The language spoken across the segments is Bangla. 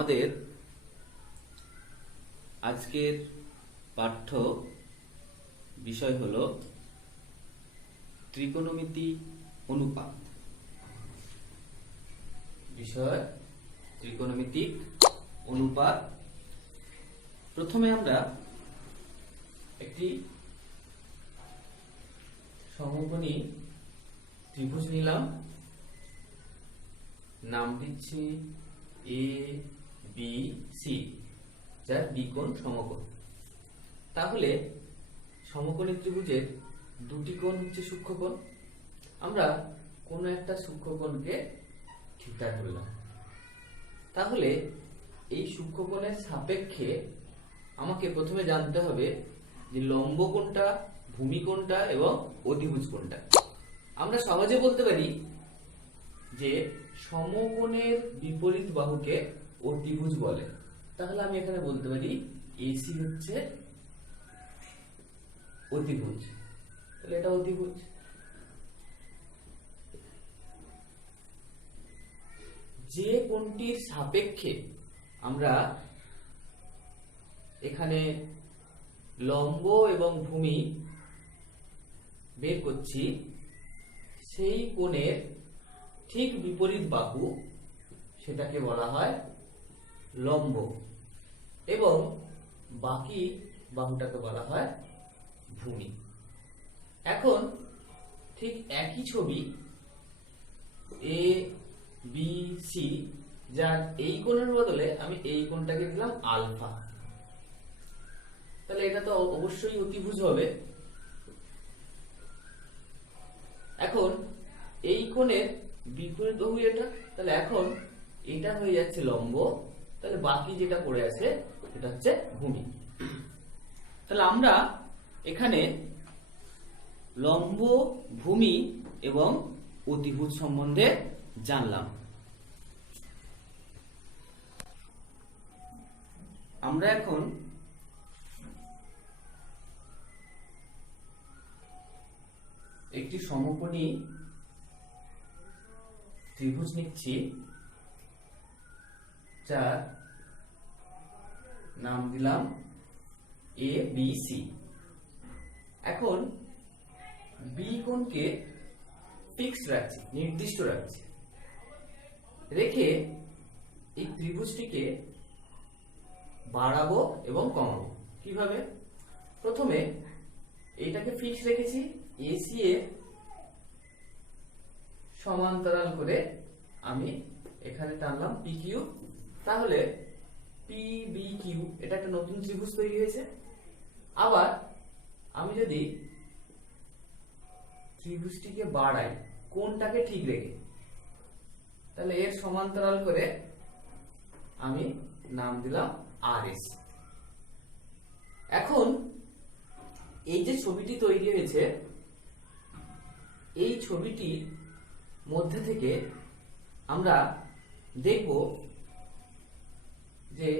আমাদের আজকের পাঠ্য বিষয় হলো ত্রিকোণমিতি অনুপাত। বিষয় ত্রিকোণমিতিক অনুপাত। প্রথমে আমরা একটি সমকোণী ত্রিভুজ নিলাম, নাম দিচ্ছি এ বি সি, যার দ্বিকোণ সমকোণ। তাহলে সমকোণী ত্রিভুজের দুটি কোণ হচ্ছে সূক্ষ্মকোণ। আমরা কোনো একটা সূক্ষ্মকোণকে থিটা ধরলাম। তাহলে এই সূক্ষ্মকোণের সাপেক্ষে আমাকে প্রথমে জানতে হবে যে লম্ব কোণটা, ভূমি কোণটা এবং অতিভুজ কোণটা। আমরা সহজে বলতে পারি যে সমকোণের বিপরীত বাহুকে অতিভুজ বলে। তাহলে আমি এখানে বলতে পারি এসি হচ্ছে অতিভুজ। তাহলে এটা অতিভুজ। যে কোণটির সাপেক্ষে আমরা এখানে লম্ব এবং ভূমি বের করছি, সেই কোণের ঠিক বিপরীত বাহু, সেটাকে বলা হয় লম্ব, এবং বাকি বাহুটাকে বলা হয় ভূমি। এখন ঠিক একই ছবি এ বি সি, যার এই কোণের বদলে আমি এই কোণটাকে দিলাম আলফা। তাহলে এটা তো অবশ্যই অতিভুজ হবে। এখন এই কোণের বিপরীত বাহু এটা, তাহলে এখন এটা হয়ে যাচ্ছে লম্ব, তাহলে বাকি যেটা পড়ে আছে এটা হচ্ছে ভূমি। তাহলে আমরা এখানে লম্ব, ভূমি এবং অতিভুজ সম্বন্ধে জানলাম। আমরা এখন একটি সমকোণী ত্রিভুজ নিচ্ছি, যার নাম দিলাম এ বি সি। এখন বি কোণকে ফিক্সড রাখছি, নির্দিষ্ট রাখছি, রেখে এই ত্রিভুজটিকে বাড়াবো এবং কমাবো। কিভাবে? প্রথমে এইটাকে ফিক্সড রেখেছি, এসি এর সমান্তরাল করে আমি এখানে টানলাম পি কিউ। তাহলে পি বি কিউ, এটা একটা নতুন ত্রিভুজ তৈরি হয়েছে। আবার আমি যদি ত্রিভুজটিকে বাড়াই কোণটাকে ঠিক রেখে, তাহলে এর সমান্তরাল করে আমি নাম দিলাম আর এস। এখন এই যে ছবিটি তৈরি হয়েছে, এই ছবিটির মধ্যে থেকে আমরা দেখব যে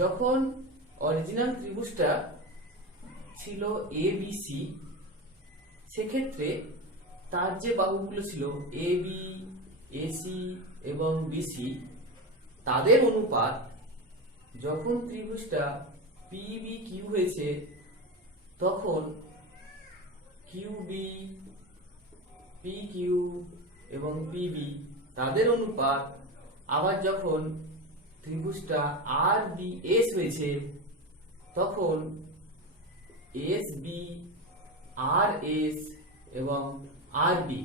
যখন অরিজিনাল ত্রিভুজটা ছিল এ বি সি, সেক্ষেত্রে তার যে বাহুগুলো ছিল এ বি, এসি এবং বিসি, তাদের অনুপাত যখন ত্রিভুজটা পি বি কিউ হয়েছে, তখন কিউ বি, পি কিউ এবং পি বি, তাদের অনুপাত আবার যখন ত্রিভুজটা আর বি এস হয়েছে, তখন এস বি, আর এস এবং আর বি,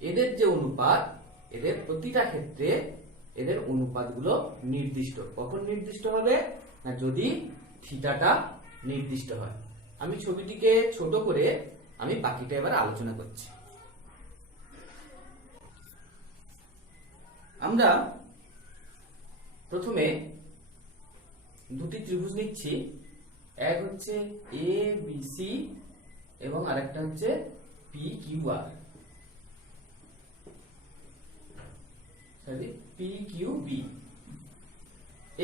এদের যে অনুপাত, এদের প্রতিটা ক্ষেত্রে এদের অনুপাতগুলো নির্দিষ্ট। কখন নির্দিষ্ট হবে? না, যদি থিটাটা নির্দিষ্ট হয়। আমি ছবিটিকে ছোট করে আমি বাকিটা এবার আলোচনা করছি। আমরা প্রথমে দুটি ত্রিভুজ নিচ্ছি, এক হচ্ছে এ বি সি এবং আরেকটা হচ্ছে P Q R, sorry P Q B.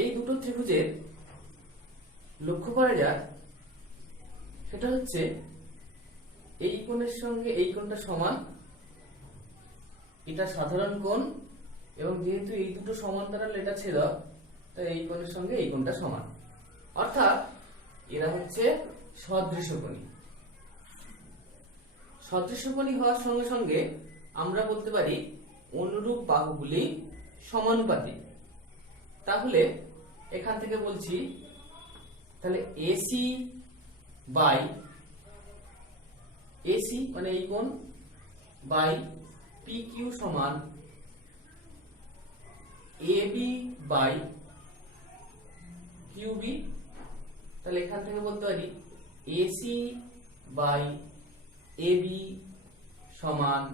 এই দুটো ত্রিভুজের লক্ষ্য করা যাক, সেটা হচ্ছে এই কোণের সঙ্গে এই কোণটা সমান, এটা সাধারণ কোণ এবং যেহেতু এই দুটো সমান্তরাল, এটা ছেদক, তাই এই কোণের সঙ্গে এই কোণটা সমান, অর্থাৎ এরা হচ্ছে সদৃশকোণী। সদৃশকোণী হওয়ার সঙ্গে সঙ্গে আমরা বলতে পারি অনুরূপ বাহুগুলি সমানুপাতিক। তাহলে এখান থেকে বলছি, তাহলে এসি বাই এসি মানে এই কোণ বাই পি কিউ সমান এবি বাই কিউবি। তাহলে এখান থেকে বলতে পারি এসি বাই এবি সমান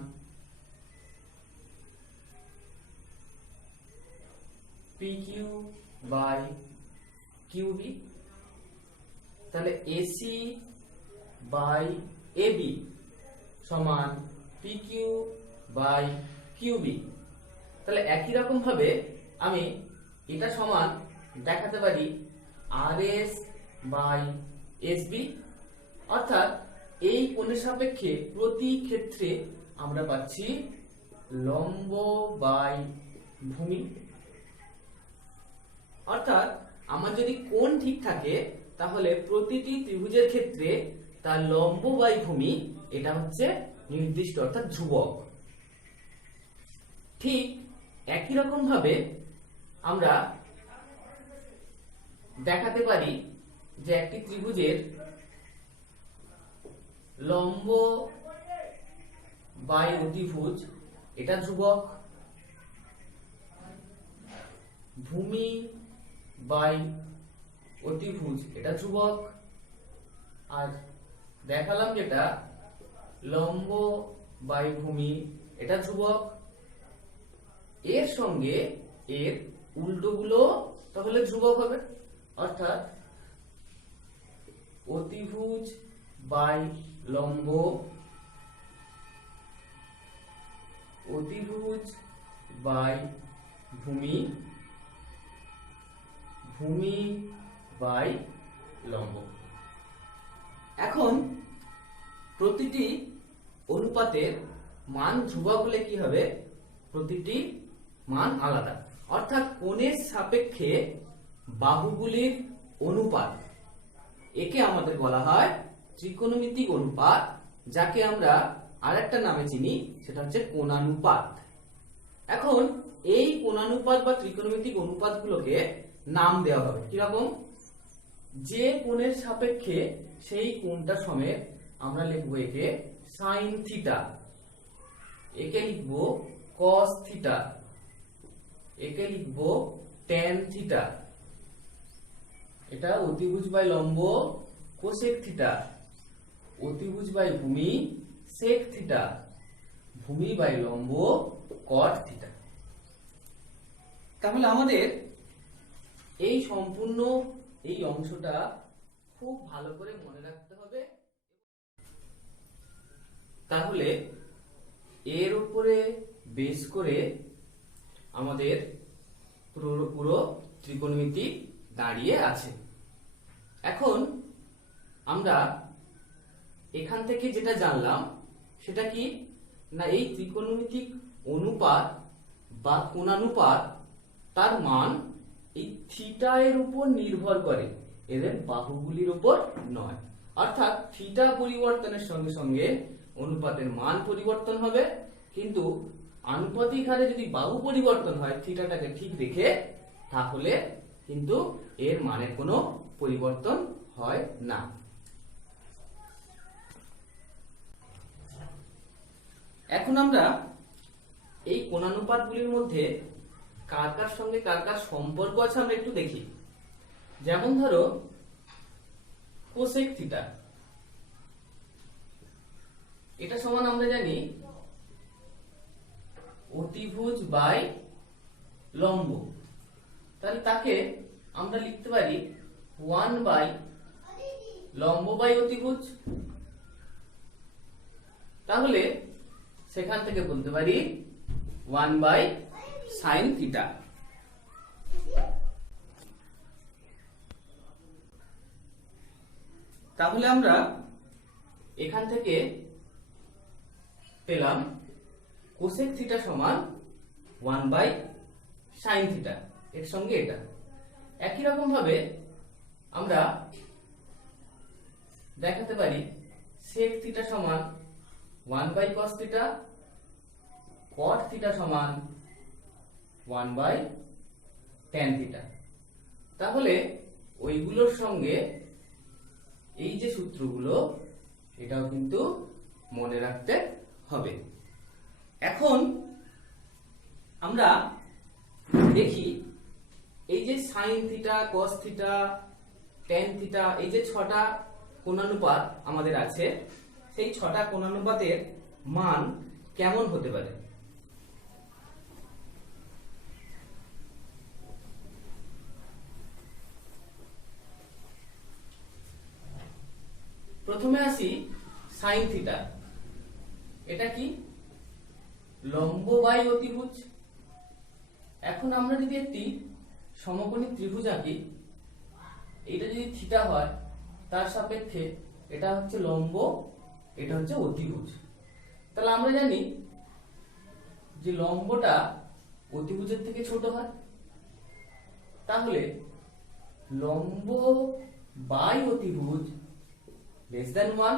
পি কিউ বাই কিউবি। তাহলে এসি বাই এবি সমান পি কিউ বাই কিউবি। তাহলে একই রকম ভাবে আমি এটা সমান দেখাতে পারি আর এস বাই এসবি, অর্থাৎ এই কোণের সাপেক্ষে প্রতি ক্ষেত্রে আমরা পাচ্ছি লম্ব বাই ভূমি। অর্থাৎ আমার যদি কোণ ঠিক থাকে তাহলে প্রতিটি ত্রিভুজের ক্ষেত্রে তার লম্ব বাই ভূমি এটা হচ্ছে নির্দিষ্ট, অর্থাৎ ধ্রুবক। ঠিক একই রকম ভাবে আমরা দেখাতে পারি যে একটি ত্রিভুজের লম্ব বাই অতিভুজ এটা ধ্রুবক, ভূমি বাই অতিভুজ এটা ধ্রুবক, আর দেখালাম যেটা লম্ব বাই ভূমি এটা ধ্রুবক। এর সঙ্গে এর উল্টোগুলো তাহলে ধ্রুবক হবে, অর্থাৎ অতিভুজ বাই লম্ব, অতিভুজ বাই ভূমি, ভূমি বাই লম্ব। এখন প্রতিটি অনুপাতের মান ধ্রুবক হলে কি হবে, প্রতিটি মান আলাদা, অর্থাৎ কোণের সাপেক্ষে বাহুগুলির অনুপাত, একে আমাদের বলা হয় ত্রিকোণমিতিক অনুপাত, যাকে আমরা আরেকটা নামে চিনি, সেটা হচ্ছে কোণানুপাত। এখন এই কোণানুপাত বা ত্রিকোণমিতিক অনুপাতগুলোকে নাম দেওয়া হবে কিরকম, যে কোণের সাপেক্ষে সেই কোণটা সমেত আমরা লিখবো একে সাইন থিটা, একে লিখবো কস থিটা, একে লিখবো ট্যান থিটা, এটা অতিভুজ বাই লম্ব কোসেক থিটা, অতিভুজ বাই ভূমি সেক থিটা, ভূমি বাই লম্ব কট থিটা। তাহলে আমাদের এই সম্পূর্ণ এই অংশটা খুব ভালো করে মনে রাখতে হবে। তাহলে এর উপরে বেস করে আমাদের পুরো ত্রিকোণমিতি দাঁড়িয়ে আছে। এখন আমরা এখান থেকে যেটা জানলাম সেটা কি না, এই ত্রিকোণমিতিক অনুপাত বা কোণানুপাত তার মান এই থিটা এর উপর নির্ভর করে, এদের বাহুগুলির উপর নয়। অর্থাৎ থিটা পরিবর্তনের সঙ্গে সঙ্গে অনুপাতের মান পরিবর্তন হবে, কিন্তু আনুপাতিক হারে যদি বাহু পরিবর্তন হয় থিটাটাকে ঠিক রেখে, তাহলে কিন্তু এর মানের কোনো পরিবর্তন হয় না। এখন আমরা এই কোণানুপাতগুলির মধ্যে কার কার সঙ্গে কার কার সম্পর্ক আছে আমরা একটু দেখি। যেমন ধরো কোসেক থিটা, এটা সমান আমরা জানি অতিভুজ বাই লম্ব, তাহলে তাকে আমরা লিখতে পারি 1 বাই লম্ব বাই অতিভুজ। তাহলে সেখান থেকে বলতে পারি 1 বাই সাইন থিটা। তাহলে আমরা এখান থেকে পেলাম কোসেক থিটা সমান 1 বাই সাইন থিটা, এর সঙ্গে এটা। একই রকম ভাবে আমরা দেখাতে পারি সেক থিটা সমান 1/cos থিটা, cot থিটা সমান 1/tan থিটা। তাহলে ওইগুলোর সঙ্গে এই যে সূত্রগুলো এটাও কিন্তু মনে রাখতে হবে। এখন আমরা দেখি এই যে sine theta, cos theta, tan theta, এই যে 6টা কোণানুপাত আমাদের আছে, সেই 6টা কোণানুপাতের মান কেমন হতে পারে। প্রথমে আসি সাইন থিটা। এটা কি? লম্ব বাই অতিভুজ। এখন আমরা যদি একটি সমকোণী ত্রিভুজ আঁকি, এটা যদি থিটা হয় তার সাপেক্ষে এটা হচ্ছে লম্ব, এটা হচ্ছে অতিভুজ। তাহলে আমরা জানি যে লম্বটা অতিভুজের থেকে ছোট হয়, তাহলে লম্ব বাই অতিভুজ লেস দেন 1।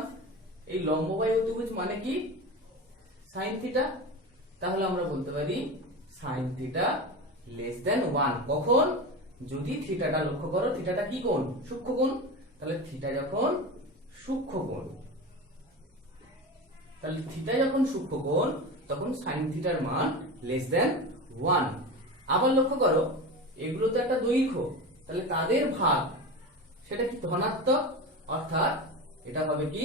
এই লম্ব বাই অতিভুজ মানে কি? Sine theta. তাহলে আমরা বলতে পারি সাইন থিটা লেস দেন 1। কখন? যদি থিটাটা, লক্ষ্য করো থিটাটা কি কোণ? সূক্ষ্ম কোণ। তাহলে থিটা যখন সূক্ষ্ম কোণ, তাহলে থিটা যখন সূক্ষ্ম কোণ তখন সাইন থিটার মান লেস দেন 1। আবার লক্ষ্য করো এগুলো তো একটা দৈর্ঘ্য, তাহলে তাদের ভাগ সেটা কি? ধনাত্মক। অর্থাৎ এটা হবে কি?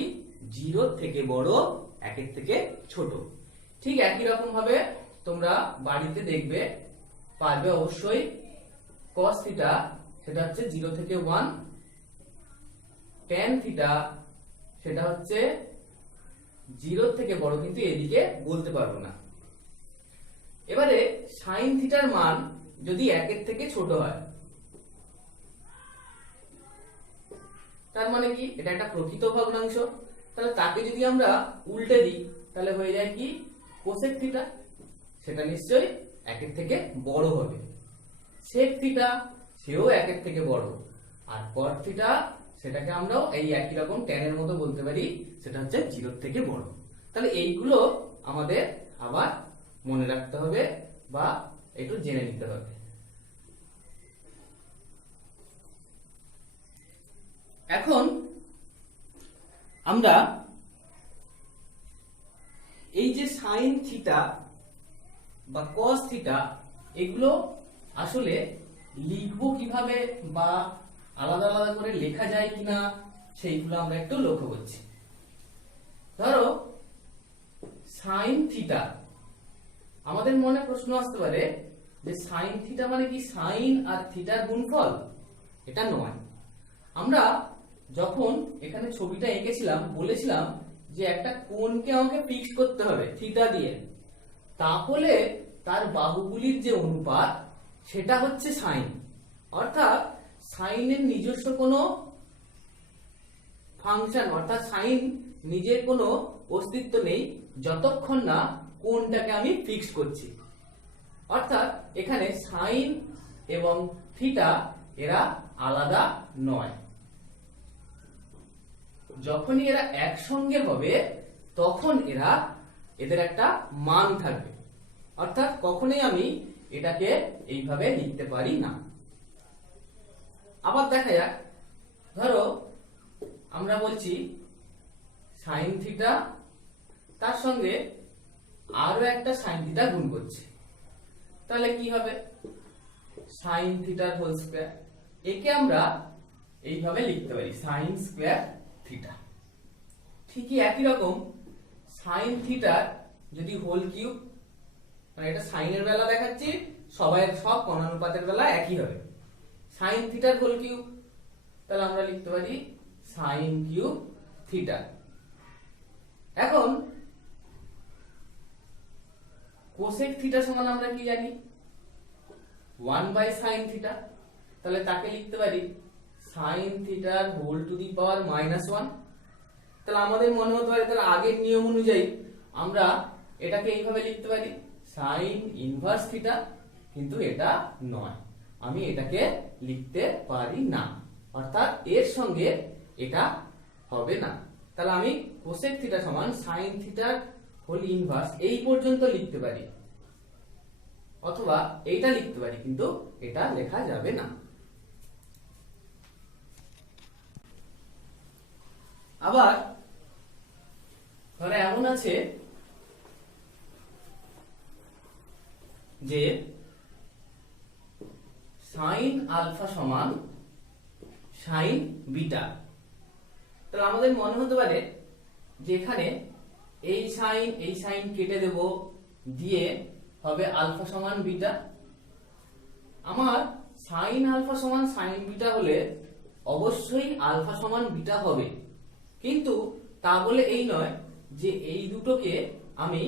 0 থেকে বড়, 1 থেকে ছোট। ঠিক একই রকম ভাবে তোমরা বাড়িতে দেখবে পারবে অবশ্যই। cos থিটা সেটা হচ্ছে 0 থেকে 1, tan থিটা সেটা হচ্ছে 0 থেকে বড়, কিন্তু এদিকে বলতে পারবো না। এবারে সাইন থিটার মান যদি 1 থেকে ছোট হয়, তার মানে কি? এটা একটা প্রকৃত ভগ্নাংশ। তাহলে তাকে যদি আমরা উল্টে দিই তাহলে হয়ে যায় কি? Cosec theta. সেটা নিশ্চয়ই 1 থেকে বড় হবে। সেক থিটা সেও 1 থেকে বড়। আর কট থিটা সেটাকে আমরাও এই একই রকম ট্যানের মতো বলতে পারি, সেটা হচ্ছে 0 থেকে বড়। তাহলে এইগুলো আমাদের আবার মনে রাখতে হবে বা একটু জেনে নিতে হবে। এখন আমরা এই যে সাইন থিটা বা কস থিটা, এগুলো আসলে লিখবো কিভাবে বা আলাদা আলাদা করে লেখা যায় কিনা সেইগুলো আমরা একটু লক্ষ্য করছি। ধরো সাইন থিটা, আমাদের মনে প্রশ্ন আসতে পারে যে সাইন থিটা মানে কি সাইন আর থিটার গুণফল? এটা নয়। আমরা যখন এখানে ছবিটা এঁকেছিলাম বলেছিলাম যে একটা কোণকে আমাকে ফিক্স করতে হবে থিটা দিয়ে, তাহলে তার বাহুগুলির যে অনুপাত সেটা হচ্ছে সাইন। অর্থাৎ সাইনের নিজস্ব কোনো ফাংশন, অর্থাৎ সাইন নিজের কোনো অস্তিত্ব নেই যতক্ষণ না কোণটাকে আমি ফিক্স করছি। অর্থাৎ এখানে সাইন এবং থিটা এরা আলাদা নয়। যখনই এরা একসঙ্গে হবে তখন এদের একটা মান থাকবে। অর্থাৎ কখনোই আমি এটাকে এইভাবে লিখতে পারি না। আবার দেখা যাক, ধরো আমরা বলছি সাইন থিটা, তার সঙ্গে আরো একটা সাইন থিটা গুণ করছে, তাহলে কি হবে? সাইন থিটার হোল স্কয়ার। একে আমরা এইভাবে লিখতে পারি সাইন স্কয়ার থিটা। ঠিকই একই রকম সাইন থিটার যদি হোল কিউব, মানে এটা সাইনের বেলা দেখাচ্ছি, সব কোণানুপাতের বেলা একই হবে। সাইন থিটার হোল কিউব, তাহলে আমরা লিখতে পারি সাইন কিউব থিটা। এখন কোসেক থিটা সমান আমরা কি জানি? 1/sin theta. তাহলে তাকে লিখতে পারি সাইন থিটার হোল টু দি পাওয়ার -1। তাহলে আমাদের মনে হতে পারে তাহলে আগের নিয়ম অনুযায়ী আমরা এটাকে এইভাবে লিখতে পারি সাইন ইনভার্স থিটা। কিন্তু এটা নয়, আমি এটাকে লিখতে পারি না, অর্থাৎ এর সঙ্গে এটা হবে না। তাহলে আমি কোসেক থিটা সমান সাইন থিটার হোল ইনভার্স এই পর্যন্ত লিখতে পারি, অথবা এইটা লিখতে পারি, কিন্তু এটা লেখা যাবে না। আবার ধরে এমন আছে যে সাইন আলফা সমান সাইন বিটা। তাহলে আমাদের মনে হতে পারে যে এখানে এই সাইন কেটে দেব, দিয়ে হবে আলফা সমান বিটা। আমার সাইন আলফা সমান সাইন বিটা হলে অবশ্যই আলফা সমান বিটা হবে, কিন্তু তা বলে এই নয় যে এই দুটোকে আমি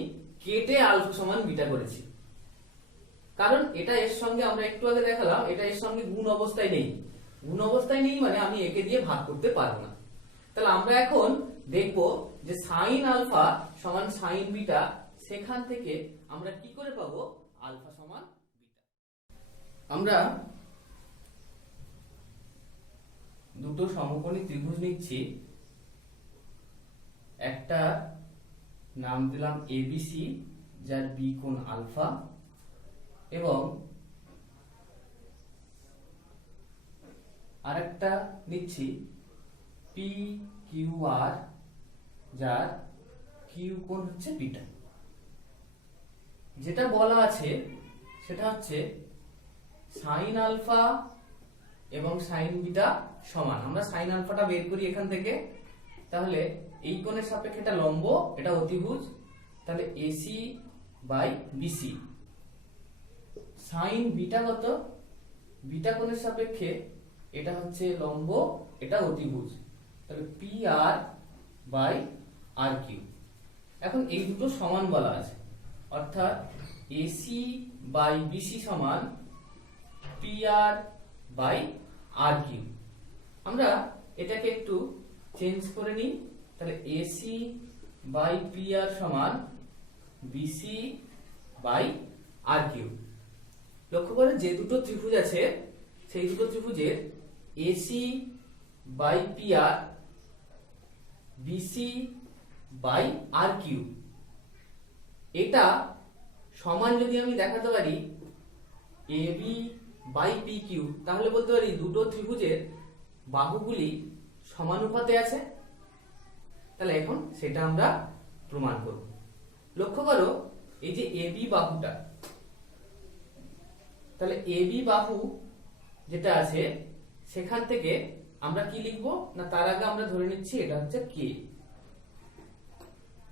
কেটে আলফা সমান বিটা করেছি, কারণ এটা এর সঙ্গে আমরা একটু আগে দেখালাম এটা এর সঙ্গে গুণ অবস্থায় নেই। গুণ অবস্থায় নেই মানে আমি একে দিয়ে ভাগ করতে পারবো না। তাহলে আমরা এখন দেখব যে সাইন আলফা সমান সাইন বিটা, সেখান থেকে আমরা কি করে পাবো আলফা সমান বিটা। আমরা দুটো সমকোণী ত্রিভুজ নিচ্ছি, একটা নাম দিলাম এবিসি যার বি কোণ আলফা, এবং আরেকটা নিচ্ছি পি কিউ আর যার কিউ কোণ হচ্ছে বিটা। যেটা বলা আছে সেটা হচ্ছে সাইন আলফা এবং সাইন বিটা সমান, আমরা সাইন আলফাটা বের করি এখান থেকে। তাহলে এই কোণের সাপেক্ষে এটা লম্ব, এটা অতিভুজ, তাহলে AC by BC. Sine beta কত? বিটা কোণের সাপেক্ষে এটা হচ্ছে লম্ব, এটা অতিভুজ, তাহলে P R by R Q. এখন এই দুটো সমান বলা আছে, অর্থাৎ এসি বাই বিসি সমান P R by R Q. আমরা এটাকে একটু চেঞ্জ করে নিই, তাহলে এসি বাই পি আর সমান বিসি বাই আর কিউ। লক্ষ্য করে যে দুটো ত্রিভুজ আছে সেই দুটো ত্রিভুজের AC by P R, BC by R Q, এটা সমান যদি আমি দেখাতে পারি এবি বাই পি কিউ, তাহলে বলতে পারি দুটো ত্রিভুজের বাহুগুলি সমানুপাতে আছে। তাহলে এখন সেটা আমরা প্রমাণ করব। লক্ষ্য করো এই যে এবি বাহুটা, তাহলে এবি বাহু যেটা আছে সেখান থেকে আমরা কি লিখব না, তার আগে আমরা ধরে নিচ্ছি এটা হচ্ছে কে।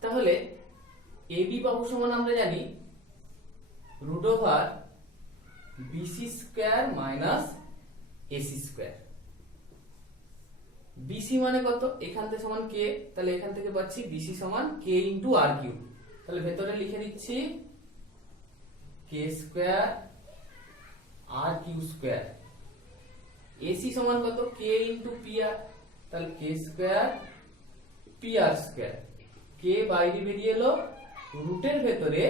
তাহলে এবি বাহু সমান আমরা জানি root over BC square minus AC square. BC মানে কত? এখান থেকে সমান কে, তাহলে এখান থেকে পাচ্ছি বিসি সমান কে ইন্টু আর কিউ। তাহলে ভেতরে লিখে দিচ্ছি কে স্কয়ার আর কিউ স্কয়ার। এসি সমান কত? কে ইন্টু পি আর, তাহলে কে স্কয়ার পি আর স্কয়ার। কে বাইরে বেরিয়ে এলো, রুটের ভেতরে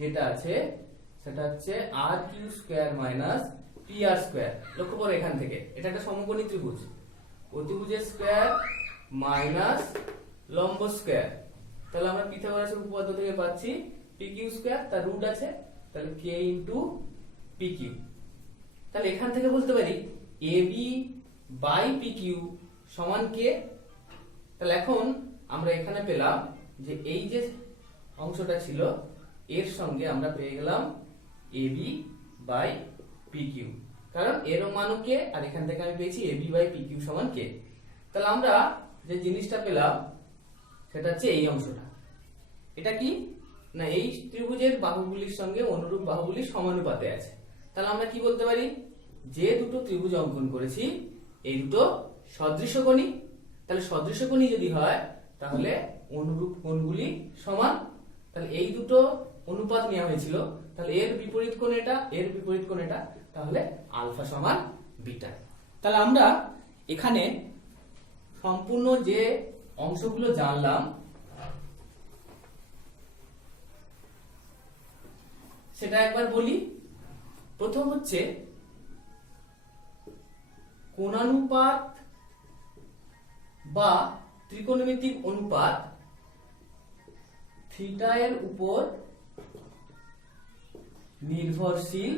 যেটা আছে সেটা হচ্ছে আর Q square minus P R square. লক্ষ্য করো এখান থেকে এটা একটা সমকোণী ত্রিভুজ, অতিভুজের স্কয়ার মাইনাস লম্ব স্কয়ার। তাহলে আমরা পিথাগোরাসের উপপাদ্য থেকে পাচ্ছি পি কিউ স্কয়ার, তার রুট আছে, তাহলে কে ইন্টু পি কিউ। তাহলে এখান থেকে বলতে পারি এবি বাই পি কিউ সমান কে। তাহলে এখন আমরা এখানে পেলাম যে এই যে অংশটা ছিল এর সঙ্গে আমরা পেয়ে গেলাম এবি বাই পি কিউ, কারণ এরও মান কে, আর এখান থেকে আমি পেয়েছি এবি বাই পি কিউ সমান কে। তাহলে আমরা যে জিনিসটা পেলাম সেটা হচ্ছে এই অংশটা। এটা কি না, এই ত্রিভুজের বাহুগুলির সঙ্গে অনুরূপ বাহুগুলি সমানুপাতে আছে। তাহলে আমরা কি বলতে পারি, যে দুটো ত্রিভুজ অঙ্কন করেছি এই দুটো সদৃশকোণী। তাহলে সদৃশকোণী যদি হয় তাহলে অনুরূপ কোণগুলি সমান। তাহলে এই দুটো অনুপাত নেওয়া হয়েছিল, তাহলে এর বিপরীত কোণ এটা, এর বিপরীত কোণ এটা, তাহলে আলফা সমান বিটা। তাহলে আমরা এখানে সম্পূর্ণ যে অংশগুলো জানলাম সেটা একবার বলি। প্রথম হচ্ছে কোণানুপাত বা ত্রিকোণমিতিক অনুপাত থিটা এর উপর নির্ভরশীল,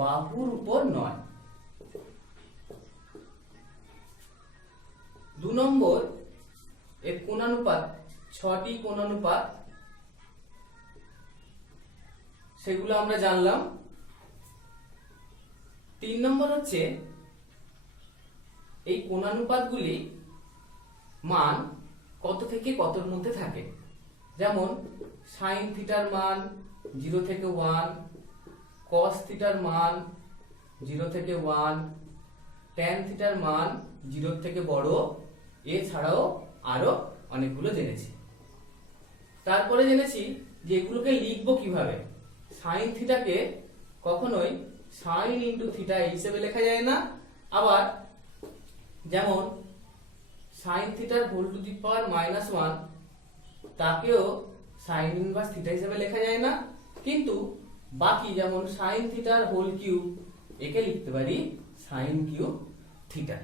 বাহুর উপর নয়। 2 নম্বর, এর কোণানুপাত 6টি কোণানুপাত, সেগুলো আমরা জানলাম। 3 নম্বর হচ্ছে এই কোণানুপাতগুলি মান কত থেকে কতর মধ্যে থাকে, যেমন সাইন থিটার মান 0 থেকে 1, কস থিটার মান 0 থেকে 1, ট্যান থিটার মান 0 থেকে বড়, এছাড়াও আরো অনেকগুলো জেনেছি। তারপরে জেনেছি যে এগুলোকে লিখবো কিভাবে। সাইন থিটাকে কখনোই সাইন ইন্টু থিটা হিসেবে লেখা যায় না, আবার যেমন সাইন থিটার হোল টু দি পাওয়ার -1 তাকেও সাইন ইনভার্স থিটা হিসেবে লেখা যায় না, কিন্তু বাকি যেমন সাইন থিটার হোল কিউব একে লিখতে পারি সাইন কিউব থিটা।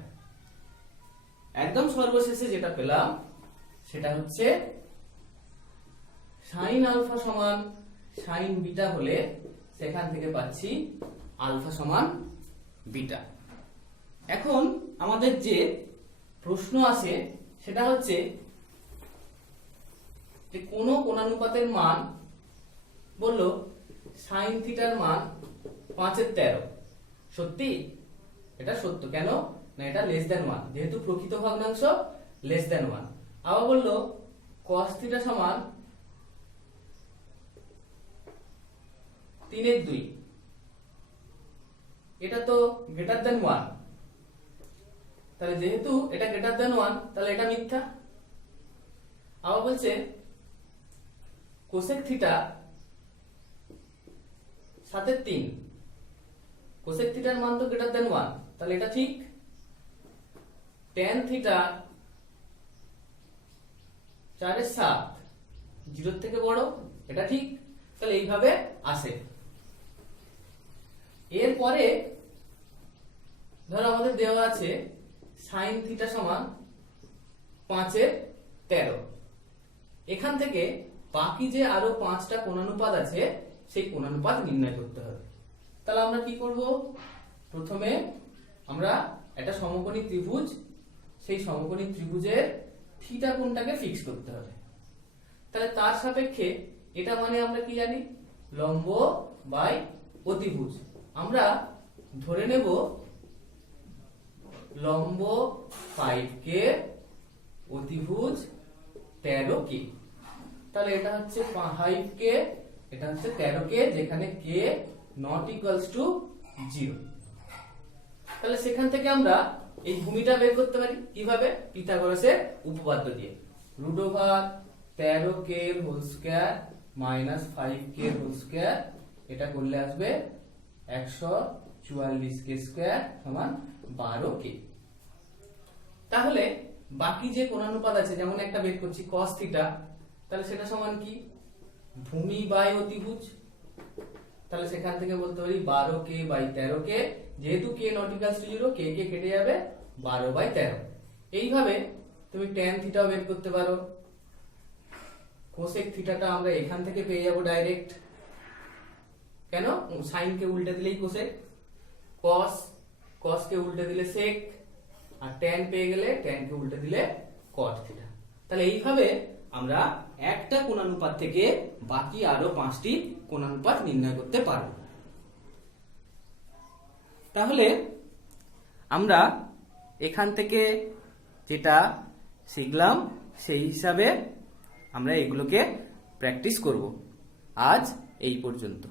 একদম সর্বশেষে যেটা পেলাম সেটা হচ্ছে সাইন আলফা সমান সাইন বিটা হলে সেখান থেকে পাচ্ছি আলফা সমান বিটা। এখন আমাদের যে প্রশ্ন আসে সেটা হচ্ছে যে কোন কোণানুপাতের মান বললো সাইন থিটার মান 5/13, সত্যি? এটা সত্য। কেন না, এটা <1, যেহেতু প্রকৃত ভগ্নাংশ <1। আবার বললো cos থিটা সমান 3/2, এটা তো >1, তাহলে যেহেতু এটা >1 তাহলে এটা মিথ্যা। আবার বলছে কোসেক থিটা 7/3, কোসেক থিটার মান তো >1, তাহলে এটা ঠিক। ট্যান থিটা 4/7, 0 থেকে বড়, এটা ঠিক। তাহলে এইভাবে আসে। এরপরে ধরো আমাদের দেওয়া আছে সাইন থিটা সমান 5/13, এখান থেকে বাকি যে আরো 5টা কোণানুপাত আছে সেই কোণানুপাত নির্ণয় করতে হবে। তাহলে আমরা কি করব, প্রথমে আমরা একটা সমকোণী ত্রিভুজ, সেই সমকোণী ত্রিভুজের থিটা কোণটাকে ফিক্স করতে হবে। তাহলে তার সাপেক্ষে এটা মানে আমরা কি জানি, লম্ব বাই অতিভুজ। আমরা ধরে নেব লম্ব 5k, অতিভুজ 13k। তাহলে এটা হচ্ছে 5k, এটা হচ্ছে 13k, যেখানে k not equals to 0। তাহলে সেখান থেকে আমরা এই ভূমিটা বের করতে পারি কিভাবে, পিথাগোরাসের উপপাদ্য দিয়ে। √13k whole square minus 5k whole square, এটা করলে আসবে 144k স্কয়ার সমান 12k। তাহলে বাকি যে কোণানুপাত আছে, যেমন একটা বের করছি cos থিটা, তাহলে সেটা সমান কি, ভূমি বাই অতিভুজ। তাহলে সেখান থেকে বলতে পারি 12k বাই 13k, যেহেতু k not equals to 0, k কে কেটে যাবে, 12/13। এইভাবে তুমি tan থিটাও বের করতে পারো। কোসেক থিটাটা আমরা এখান থেকে পেয়ে যাব ডাইরেক্ট। কেন, সাইন কে উল্টে দিলেই কোসেক, cos কে উল্টে দিলে sec, আর tan পেয়ে গেলে tan কে উল্টে দিলে cot থিটা। তাহলে এইভাবে আমরা একটা কোণানুপাত থেকে বাকি আরো 5টি কোণানুপাত নির্ণয় করতে পারব। তাহলে আমরা এখান থেকে যেটা শিখলাম সেই হিসাবে আমরা এগুলোকে প্র্যাকটিস করব। আজ এই পর্যন্ত।